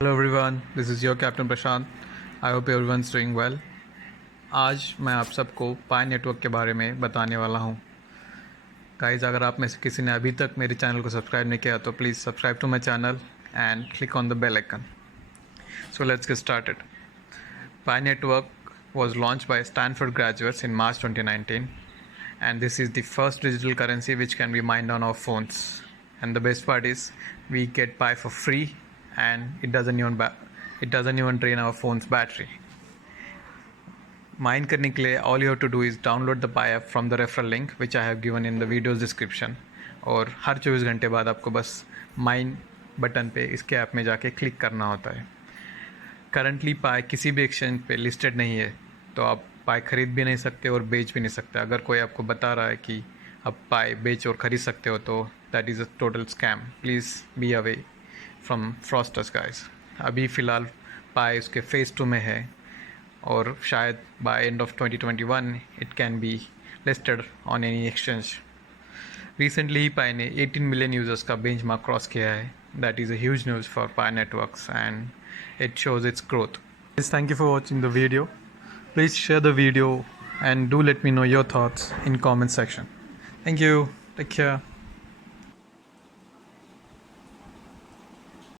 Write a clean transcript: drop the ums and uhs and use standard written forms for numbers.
Hello everyone, this is your captain Prashant. I hope everyone's doing well. आज मैं आप सबको पाई नेटवर्क के बारे में बताने वाला हूँ। गाइस, अगर आप में से किसी ने अभी तक मेरे चैनल को सब्सक्राइब नहीं किया तो please subscribe to my channel and click on the bell icon. So let's get started. Pi Network was launched by Stanford graduates in March 2019, and this is the first digital currency which can be mined on our phones. And the best part is, we get Pi for free, and it doesn't even drain our phone's battery. Mine करने के लिए all you have to do is download the pi app from the referral link which I have given in the video's description. और हर 24 घंटे बाद आपको बस mine button पे इसके ऐप में जाके क्लिक करना होता है। करंटली पाई किसी भी एक्सचेंज पे लिस्टेड नहीं है, तो आप पाई ख़रीद भी नहीं सकते और बेच भी नहीं सकते। अगर कोई आपको बता रहा है कि आप पाई बेच और ख़रीद सकते हो तो that is a total scam. Please be away from fraudsters guys. अभी फ़िलहाल पाई उसके फेज़ 2 में है और शायद by end of 2021 it can be listed on any exchange. Recently ही पाई ने 18 मिलियन यूजर्स का बेंचमार्क क्रॉस किया है। That is a huge news for Pi networks and it shows its growth. Thank you for watching the video. Please share the video and do let me know your thoughts in comment section. Thank you. Take care.